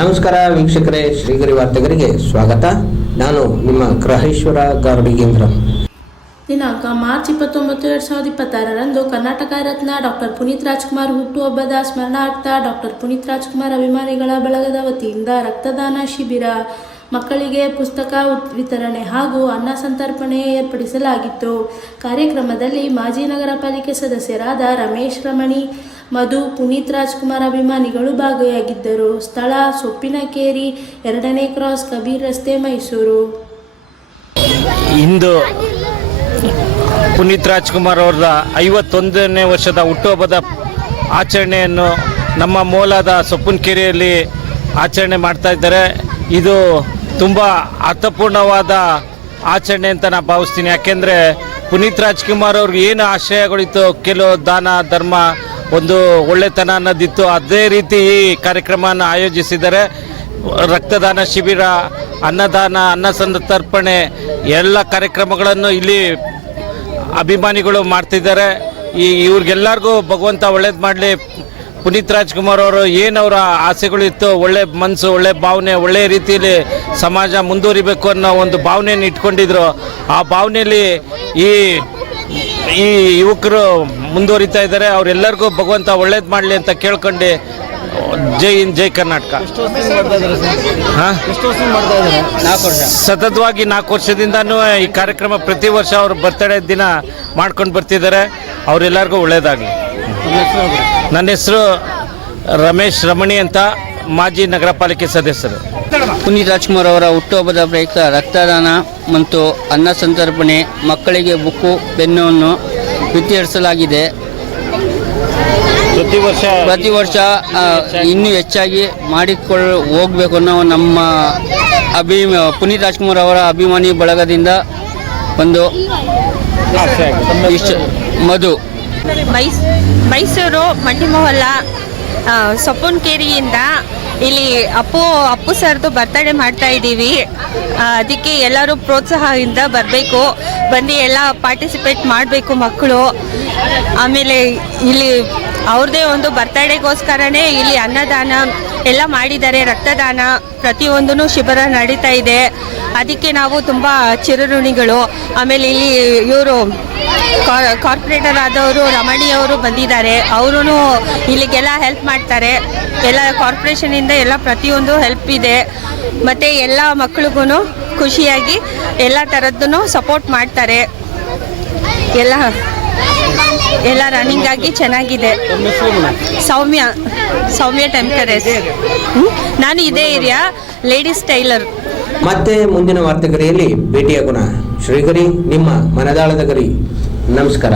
ನಮಸ್ಕಾರ ವೀಕ್ಷಕರೇ, ಶ್ರೀಗರಿ ವಾರ್ತೆಗರಿಗೆ ಸ್ವಾಗತ. ನಾನು ನಿಮ್ಮ ಗ್ರಹೇಶ್ವರ ಗಾರ್ಡಿಗೇಂದ್ರ. ದಿನಾಂಕ ಮಾರ್ಚ್ 29, 2026ರಂದು ಕರ್ನಾಟಕ ರತ್ನ ಡಾಕ್ಟರ್ ಪುನೀತ್ ರಾಜ್ಕುಮಾರ್ ಹುಟ್ಟುಹಬ್ಬದ ಸ್ಮರಣಾರ್ಥ ಡಾಕ್ಟರ್ ಪುನೀತ್ ರಾಜ್ಕುಮಾರ್ ಅಭಿಮಾನಿಗಳ ಬಳಗದ ವತಿಯಿಂದ ರಕ್ತದಾನ ಶಿಬಿರ, ಮಕ್ಕಳಿಗೆ ಪುಸ್ತಕ ವಿತರಣೆ ಹಾಗೂ ಅನ್ನ ಸಂತರ್ಪಣೆ ಏರ್ಪಡಿಸಲಾಗಿತ್ತು. ಕಾರ್ಯಕ್ರಮದಲ್ಲಿ ಮಾಜಿ ನಗರ ಪಾಲಿಕೆ ಸದಸ್ಯರಾದ ರಮೇಶ್ ರಮಣಿ, ಮಧು, ಪುನೀತ್ ರಾಜ್ಕುಮಾರ್ ಅಭಿಮಾನಿಗಳು ಭಾಗಿಯಾಗಿದ್ದರು. ಸ್ಥಳ ಸೊಪ್ಪಿನಕೇರಿ, 2ನೇ ಕ್ರಾಸ್, ಕಬೀರ್ ರಸ್ತೆ, ಮೈಸೂರು. ಇಂದು ಪುನೀತ್ ರಾಜ್ಕುಮಾರ್ ಅವರ 51ನೇ ವರ್ಷದ ಹುಟ್ಟುಹಬ್ಬದ ಆಚರಣೆಯನ್ನು ನಮ್ಮ ಮೂಲದ ಸೊಪ್ಪನಕೆರೆಯಲ್ಲಿ ಆಚರಣೆ ಮಾಡ್ತಾ ಇದ್ದಾರೆ. ಇದು ತುಂಬ ಅರ್ಥಪೂರ್ಣವಾದ ಆಚರಣೆ ಅಂತ ನಾನು ಭಾವಿಸ್ತೀನಿ. ಯಾಕೆಂದರೆ ಪುನೀತ್ ರಾಜ್ಕುಮಾರ್ ಅವ್ರಿಗೆ ಏನು ಆಶಯಗಳಿತ್ತು, ಕೆಲವು ದಾನ ಧರ್ಮ ಒಂದು ಒಳ್ಳೆತನ ಅನ್ನೋದಿತ್ತು, ಅದೇ ರೀತಿ ಈ ಕಾರ್ಯಕ್ರಮನ ಆಯೋಜಿಸಿದ್ದಾರೆ. ರಕ್ತದಾನ ಶಿಬಿರ, ಅನ್ನದಾನ, ಅನ್ನ ಸಂತರ್ಪಣೆ ಎಲ್ಲ ಕಾರ್ಯಕ್ರಮಗಳನ್ನು ಇಲ್ಲಿ ಅಭಿಮಾನಿಗಳು ಮಾಡ್ತಿದ್ದಾರೆ. ಇವ್ರಿಗೆಲ್ಲರಿಗೂ ಭಗವಂತ ಒಳ್ಳೇದು ಮಾಡಲಿ. ಪುನೀತ್ ರಾಜ್ಕುಮಾರ್ ಅವರು ಏನವರ ಆಸೆಗಳಿತ್ತು, ಒಳ್ಳೆ ಮನಸ್ಸು, ಒಳ್ಳೆ ಭಾವನೆ, ಒಳ್ಳೆಯ ರೀತಿಯಲ್ಲಿ ಸಮಾಜ ಮುಂದುವರಿಬೇಕು ಅನ್ನೋ ಒಂದು ಭಾವನೆಯನ್ನು ಇಟ್ಕೊಂಡಿದ್ರು. ಆ ಭಾವನೆಯಲ್ಲಿ ಈ ಯುವಕರು ಮುಂದುವರಿತಾ ಇದ್ದಾರೆ. ಅವರೆಲ್ಲರಿಗೂ ಭಗವಂತ ಒಳ್ಳೇದು ಮಾಡಲಿ ಅಂತ ಕೇಳ್ಕೊಂಡು ಜೈ ಹಿಂದ್, ಜೈ ಕರ್ನಾಟಕ. ಸತತವಾಗಿ 4 ವರ್ಷದಿಂದನೂ ಈ ಕಾರ್ಯಕ್ರಮ ಪ್ರತಿ ವರ್ಷ ಅವ್ರ ಬರ್ತಡೇ ದಿನ ಮಾಡ್ಕೊಂಡು ಬರ್ತಿದ್ದಾರೆ. ಅವರೆಲ್ಲರಿಗೂ ಒಳ್ಳೇದಾಗಲಿ. ನನ್ನ ಹೆಸರು ರಮೇಶ್ ರಮಣಿ ಅಂತ, ಮಾಜಿ ನಗರ ಪಾಲಿಕೆ ಸದಸ್ಯರು. ಪುನೀತ್ ರಾಜ್ಕುಮಾರ್ ಅವರ ಹುಟ್ಟುಹಬ್ಬದ ಪ್ರಯುಕ್ತ ರಕ್ತದಾನ ಮತ್ತು ಅನ್ನ ಸಂತರ್ಪಣೆ, ಮಕ್ಕಳಿಗೆ ಬುಕ್ಕು ಪೆನ್ನನ್ನು ವಿತರಿಸಲಾಗಿದೆ. ಪ್ರತಿ ವರ್ಷ ಇನ್ನೂ ಹೆಚ್ಚಾಗಿ ಹೋಗಬೇಕು ಅನ್ನೋ ನಮ್ಮ ಪುನೀತ್ ರಾಜ್ಕುಮಾರ್ ಅವರ ಅಭಿಮಾನಿ ಬಳಗದಿಂದ ಒಂದು ಮಧು. ಮೈಸೂರು ಮಂಡಿಮೊಹಲ್ಲ ಸೊಪ್ಪನಕೇರಿಯಿಂದ ಇಲ್ಲಿ ಅಪ್ಪು ಸರ್ದು ಬರ್ತಡೇ ಮಾಡ್ತಾ ಇದ್ದೀವಿ. ಅದಕ್ಕೆ ಎಲ್ಲರೂ ಪ್ರೋತ್ಸಾಹದಿಂದ ಬರಬೇಕು, ಬಂದು ಎಲ್ಲ ಪಾರ್ಟಿಸಿಪೇಟ್ ಮಾಡಬೇಕು ಮಕ್ಕಳು. ಆಮೇಲೆ ಇಲ್ಲಿ ಅವ್ರದ್ದೇ ಒಂದು ಬರ್ತಡೇಗೋಸ್ಕರನೇ ಇಲ್ಲಿ ಅನ್ನದಾನ ಎಲ್ಲ ಮಾಡಿದ್ದಾರೆ, ರಕ್ತದಾನ ಪ್ರತಿಯೊಂದೂ ಶಿಬಿರ ನಡೀತಾ ಇದೆ. ಅದಕ್ಕೆ ನಾವು ತುಂಬ ಚಿರಋಣಿಗಳು. ಆಮೇಲೆ ಇಲ್ಲಿ ಇವರು ಕಾರ್ಪೊರೇಟರ್ ಆದವರು ರಮಣಿಯವರು ಬಂದಿದ್ದಾರೆ. ಅವರು ಇಲ್ಲಿಗೆಲ್ಲ ಹೆಲ್ಪ್ ಮಾಡ್ತಾರೆ. ಎಲ್ಲ ಕಾರ್ಪೊರೇಷನಿಂದ ಎಲ್ಲ ಪ್ರತಿಯೊಂದು ಹೆಲ್ಪ್ ಇದೆ. ಮತ್ತು ಎಲ್ಲ ಮಕ್ಳಿಗೂ ಖುಷಿಯಾಗಿ ಎಲ್ಲ ಥರದ್ದೂ ಸಪೋರ್ಟ್ ಮಾಡ್ತಾರೆ. ಎಲ್ಲ ರನ್ನಿಂಗ್ ಆಗಿ ಚೆನ್ನಾಗಿದೆ. ಸೌಮ್ಯ ಟೆಂಪರೇಸ್. ನಾನು ಇದೇ ಏರಿಯಾ ಲೇಡೀಸ್ ಟೈಲರ್. ಮತ್ತೆ ಮುಂದಿನ ವಾರ್ತೆಗರಿಯಲ್ಲಿ ಭೇಟಿಯಾಗೋಣ. ಶ್ರೀಗರಿ, ನಿಮ್ಮ ಮನದಾಳದ ಗರಿ. ನಮಸ್ಕಾರ.